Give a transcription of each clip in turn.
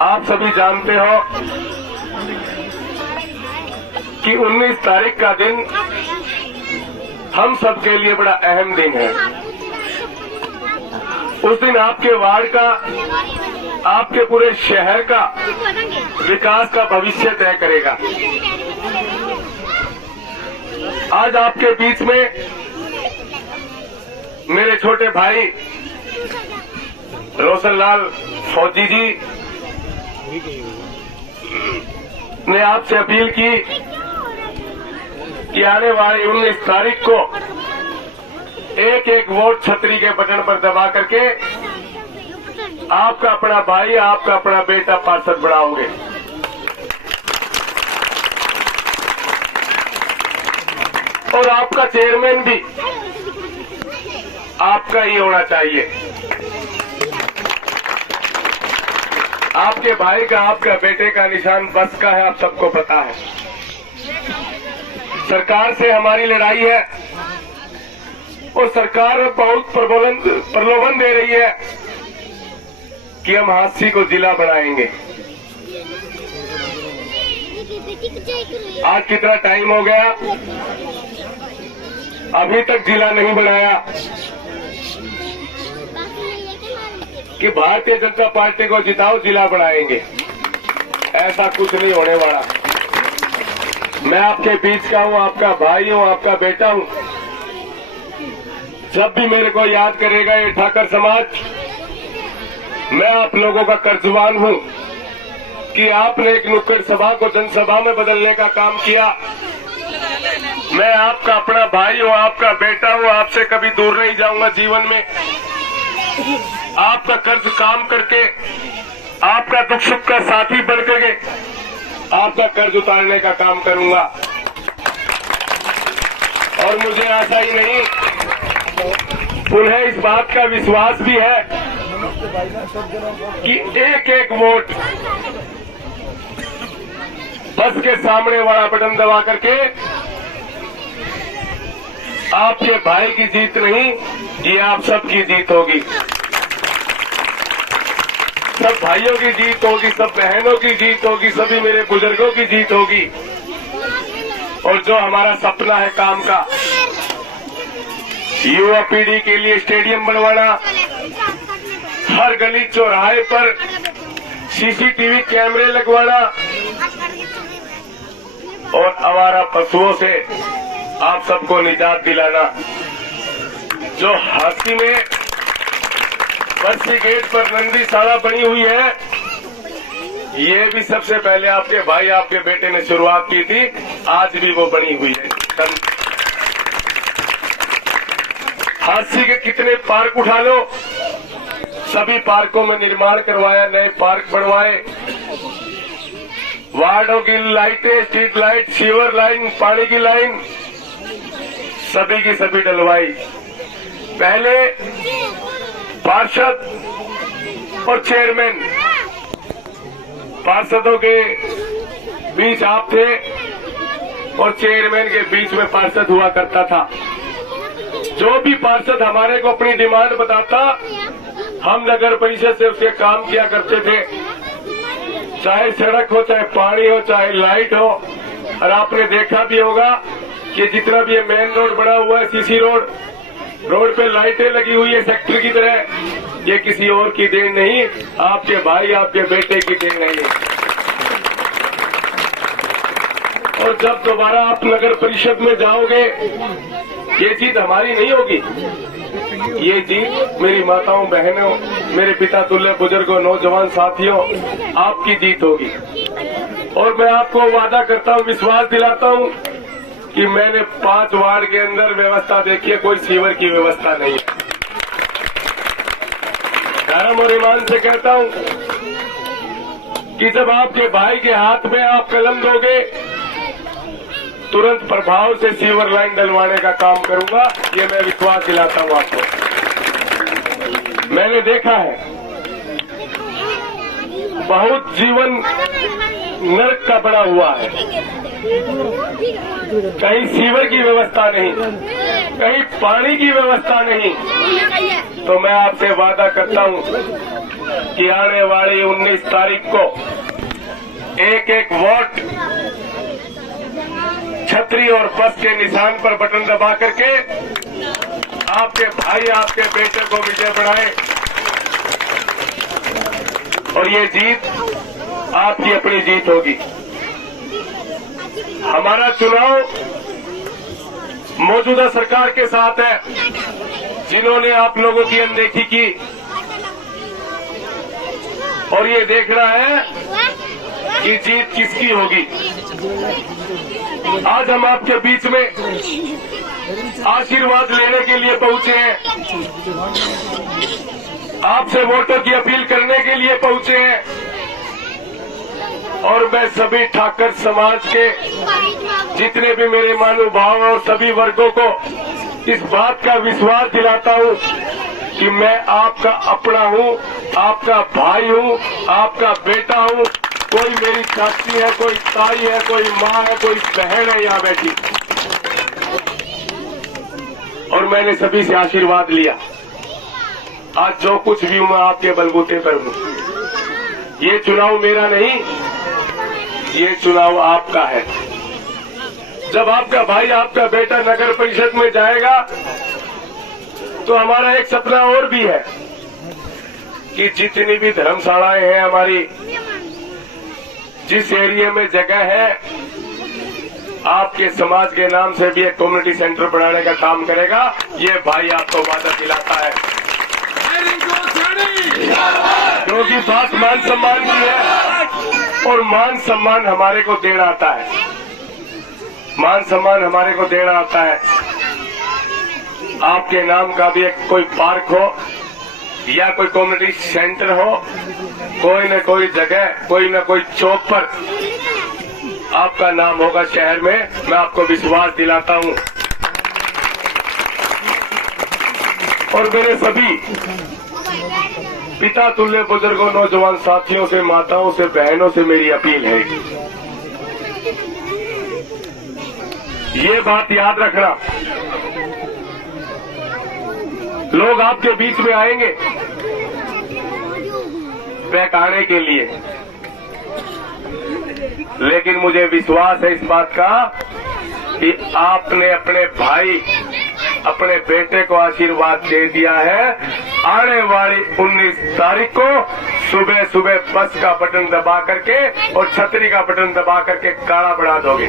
आप सभी जानते हो कि 19 तारीख का दिन हम सबके लिए बड़ा अहम दिन है। उस दिन आपके वार्ड का, आपके पूरे शहर का विकास का भविष्य तय करेगा। आज आपके बीच में मेरे छोटे भाई रोशनलाल फौजी जी ने आपसे अपील की कि आने वाली 19 तारीख को एक एक वोट छतरी के बटन पर दबा करके आपका अपना भाई, आपका अपना बेटा पार्षद बनाओगे। और आपका चेयरमैन भी आपका ही होना चाहिए। आपके भाई का, आपका बेटे का निशान बस का है, आप सबको पता है। सरकार से हमारी लड़ाई है और सरकार बहुत प्रलोभन दे रही है कि हम हांसी को जिला बनाएंगे। आज कितना टाइम हो गया, अभी तक जिला नहीं बनाया कि भारतीय जनता पार्टी को जिताओ जिला बनाएंगे। ऐसा कुछ नहीं होने वाला। मैं आपके बीच का हूं, आपका भाई हूं, आपका बेटा हूं। जब भी मेरे को याद करेगा ये ठाकर समाज, मैं आप लोगों का कर्जवान हूं कि आपने एक नुक्कड़ सभा को जनसभा में बदलने का काम किया। मैं आपका अपना भाई हूं, आपका बेटा हूं, आपसे कभी दूर नहीं जाऊंगा जीवन में। आपका कर्ज काम करके, आपका दुख सुख का साथी बन करके आपका कर्ज उतारने का काम करूंगा। और मुझे आशा ही नहीं, पुनः इस बात का विश्वास भी है कि एक एक वोट बस के सामने वाला बटन दबा करके आपके भाई की जीत नहीं, ये आप सबकी जीत होगी। सब भाइयों की जीत होगी, सब बहनों की जीत होगी, सभी मेरे बुजुर्गों की जीत होगी। और जो हमारा सपना है काम का, युवा पीढ़ी के लिए स्टेडियम बनवाना, हर गली चौराहे पर सीसीटीवी कैमरे लगवाना और आवारा पशुओं से आप सबको निजात दिलाना। जो हाथी में बस्ती गेट पर नंदीशाला बनी हुई है, ये भी सबसे पहले आपके भाई, आपके बेटे ने शुरुआत की थी। आज भी वो बनी हुई है। हाथी के कितने पार्क उठा लो, सभी पार्कों में निर्माण करवाया, नए पार्क बनवाए, वार्डों की लाइटें, स्ट्रीट लाइट, सीवर लाइन, पानी की लाइन सभी की सभी डलवाई। पहले पार्षद और चेयरमैन, पार्षदों के बीच आप थे और चेयरमैन के बीच में पार्षद हुआ करता था। जो भी पार्षद हमारे को अपनी डिमांड बताता, हम नगर परिषद से उसके काम किया करते थे, चाहे सड़क हो, चाहे पानी हो, चाहे लाइट हो। और आपने देखा भी होगा कि जितना भी ये मेन रोड बना हुआ है, सीसी रोड पे लाइटें लगी हुई है सेक्टर की तरह, ये किसी और की देन नहीं, आपके भाई, आपके बेटे की देन नहीं है। और जब दोबारा आप नगर परिषद में जाओगे, ये जीत हमारी नहीं होगी, ये जीत मेरी माताओं, बहनों, मेरे पिता तुल्य बुजुर्गों, नौजवान साथियों, आपकी जीत होगी। और मैं आपको वादा करता हूं, विश्वास दिलाता हूं कि मैंने 5 वार्ड के अंदर व्यवस्था देखी है, कोई सीवर की व्यवस्था नहीं है। धर्म और ईमान से कहता हूं कि जब आपके भाई के हाथ में आप कलम दोगे, तुरंत प्रभाव से सीवर लाइन डलवाने का काम करूंगा, ये मैं विश्वास दिलाता हूं आपको। मैंने देखा है बहुत जीवन नरक का बना हुआ है, कहीं सीवर की व्यवस्था नहीं, कहीं पानी की व्यवस्था नहीं। तो मैं आपसे वादा करता हूं कि आने वाली 19 तारीख को एक एक वोट छतरी और बस के निशान पर बटन दबा करके आपके भाई आपके बेटे को विजय बनाए और ये जीत आपकी अपनी जीत होगी। हमारा चुनाव मौजूदा सरकार के साथ है, जिन्होंने आप लोगों की अनदेखी की, और ये देखना है कि जीत किसकी होगी। आज हम आपके बीच में आशीर्वाद लेने के लिए पहुंचे हैं, आपसे वोटों की अपील करने के लिए पहुंचे हैं, और मैं सभी ठाकर समाज के जितने भी मेरे महानुभाव और सभी वर्गों को इस बात का विश्वास दिलाता हूं कि मैं आपका अपना हूं, आपका भाई हूं, आपका बेटा हूं। कोई मेरी चाची है, कोई ताई है, कोई माँ है, कोई बहन है यहाँ बैठी, और मैंने सभी से आशीर्वाद लिया। आज जो कुछ भी हूं मैं आपके बलबूते पर हूं। ये चुनाव मेरा नहीं, ये चुनाव आपका है। जब आपका भाई आपका बेटा नगर परिषद में जाएगा तो हमारा एक सपना और भी है कि जितनी भी धर्मशालाएं हैं हमारी, जिस एरिया में जगह है, आपके समाज के नाम से भी एक कम्युनिटी सेंटर बनाने का काम करेगा। ये भाई आपको वादा दिलाता है, क्योंकि बात मान सम्मान की है और मान सम्मान हमारे को देना आता है, मान सम्मान हमारे को देना आता है। आपके नाम का भी एक कोई पार्क हो या कोई कम्युनिटी सेंटर हो, कोई न कोई जगह, कोई न कोई चौक पर आपका नाम होगा शहर में, मैं आपको विश्वास दिलाता हूं। और मेरे सभी पिता तुल्य बुजुर्गों, नौजवान साथियों से, माताओं से, बहनों से मेरी अपील है, ये बात याद रखना, लोग आपके बीच में आएंगे बहकाने के लिए, लेकिन मुझे विश्वास है इस बात का कि आपने अपने भाई, अपने बेटे को आशीर्वाद दे दिया है। आने वाली 19 तारीख को सुबह सुबह बस का बटन दबा करके और छतरी का बटन दबा करके काला बना दोगे,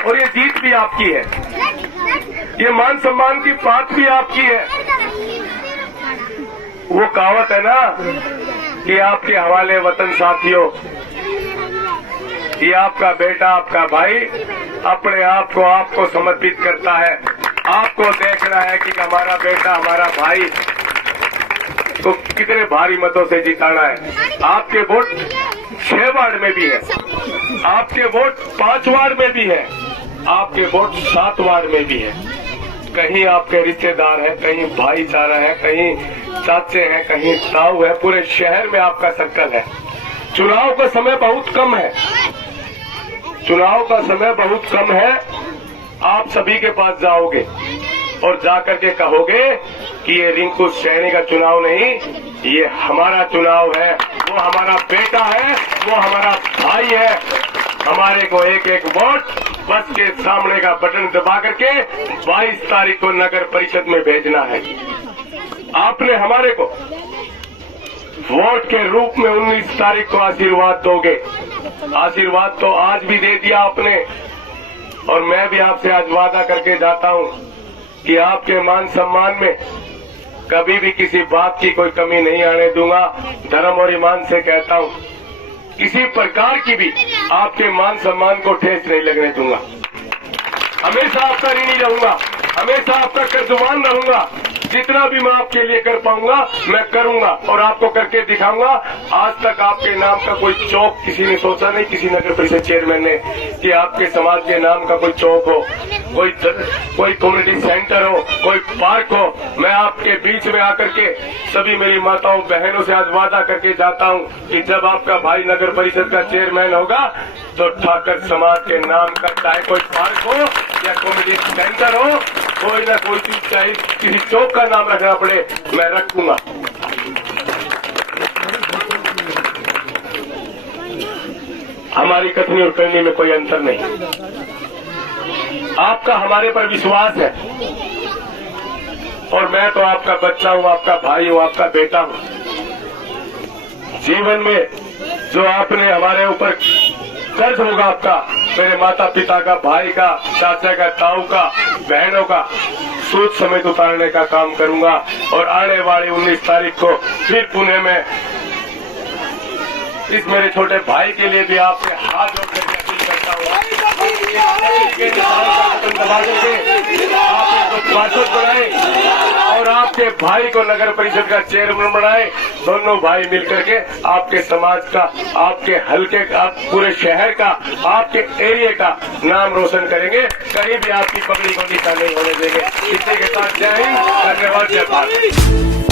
और ये जीत भी आपकी है, ये मान सम्मान की बात भी आपकी है। वो कहावत है ना कि आपके हवाले वतन साथियों, ये आपका बेटा, आपका भाई अपने आप को आपको समर्पित करता है। आपको देखना है कि हमारा बेटा, हमारा भाई को कितने भारी मतों से जिताना है। आपके वोट 6 वार्ड में भी है, आपके वोट 5 वार्ड में भी है, आपके वोट 7 वार्ड में भी है। कहीं आपके रिश्तेदार हैं, कहीं भाईचारा है, कहीं चाचे हैं, कहीं ताऊ है, पूरे शहर में आपका सर्कल है। चुनाव का समय बहुत कम है, चुनाव का समय बहुत कम है। आप सभी के पास जाओगे और जाकर के कहोगे कि ये रिंकू सैनी का चुनाव नहीं, ये हमारा चुनाव है, वो हमारा बेटा है, वो हमारा भाई है। हमारे को एक एक वोट बस के सामने का बटन दबा करके 22 तारीख को नगर परिषद में भेजना है। आपने हमारे को वोट के रूप में 19 तारीख को आशीर्वाद दोगे। आशीर्वाद तो आज भी दे दिया आपने, और मैं भी आपसे आज वादा करके जाता हूं कि आपके मान सम्मान में कभी भी किसी बात की कोई कमी नहीं आने दूंगा। धर्म और ईमान से कहता हूं, किसी प्रकार की भी आपके मान सम्मान को ठेस नहीं लगने दूंगा। हमेशा आपका ऋणी रहूंगा, हमेशा आपका कर्जवान रहूंगा। जितना भी मैं आपके लिए कर पाऊंगा मैं करूंगा और आपको करके दिखाऊंगा। आज तक आपके नाम का कोई चौक किसी ने सोचा नहीं, किसी नगर परिषद चेयरमैन ने, कि आपके समाज के नाम का कोई चौक हो, कोई कम्युनिटी सेंटर हो, कोई पार्क हो। मैं आपके बीच में आकर के सभी मेरी माताओं बहनों से आज वादा करके जाता हूं कि जब आपका भाई नगर परिषद का चेयरमैन होगा तो ठाकर समाज के नाम का चाहे कोई पार्क हो या कम्युनिटी सेंटर हो, कोई ना कोई चीज चाहे किसी चौक का नाम रखना पड़े मैं रखूंगा। हमारी कथनी और करनी में कोई अंतर नहीं। आपका हमारे पर विश्वास है और मैं तो आपका बच्चा हूं, आपका भाई हूं, आपका बेटा हूं। जीवन में जो आपने हमारे ऊपर कर्ज होगा आपका, मेरे माता पिता का, भाई का, चाचा का, ताऊ का, बहनों का, सूद समेत उतारने का काम करूंगा। और आने वाली 19 तारीख को फिर पुणे में इस मेरे छोटे भाई के लिए भी आपके हाथ जोड़ने की अपील करता हूँ। आप इसको पार्षद बनाए और आपके भाई को नगर परिषद का चेयरमैन बनाए। दोनों भाई मिलकर के आपके समाज का, आपके हल्के का, पूरे शहर का, आपके एरिया का नाम रोशन करेंगे। कहीं भी आपकी पगड़ी को नीचा नहीं होने देंगे। इसी के साथ जय हिंद, धन्यवाद, जय भारत।